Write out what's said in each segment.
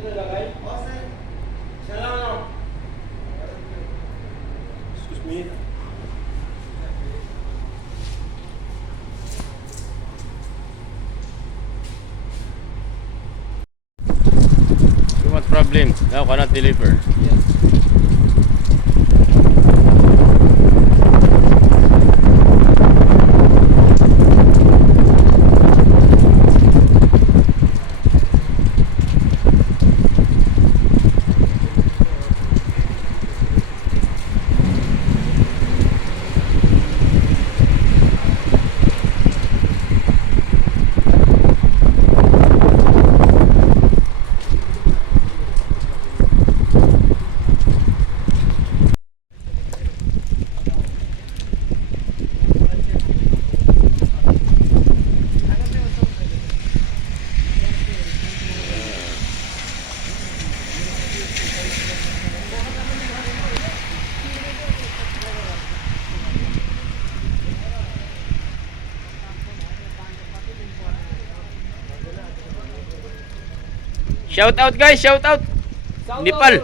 Excuse me. What problem? Now cannot deliver. Shout out guys, shout out. Nepal.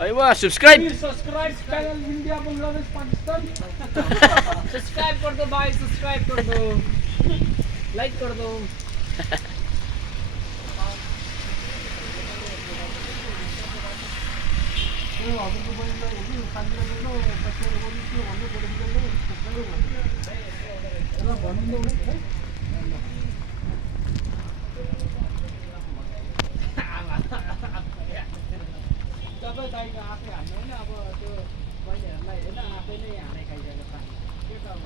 Aywa, subscribe. Please subscribe channel India Bangladesh Pakistan. Subscribe कर दो भाई, सब्सक्राइब कर दो, लाइक कर दो. जब दाइको आफै हान्नु नि अब त्यो बहिनीहरूलाई होइन आफै नै हाने खाइसकेको छ के त अब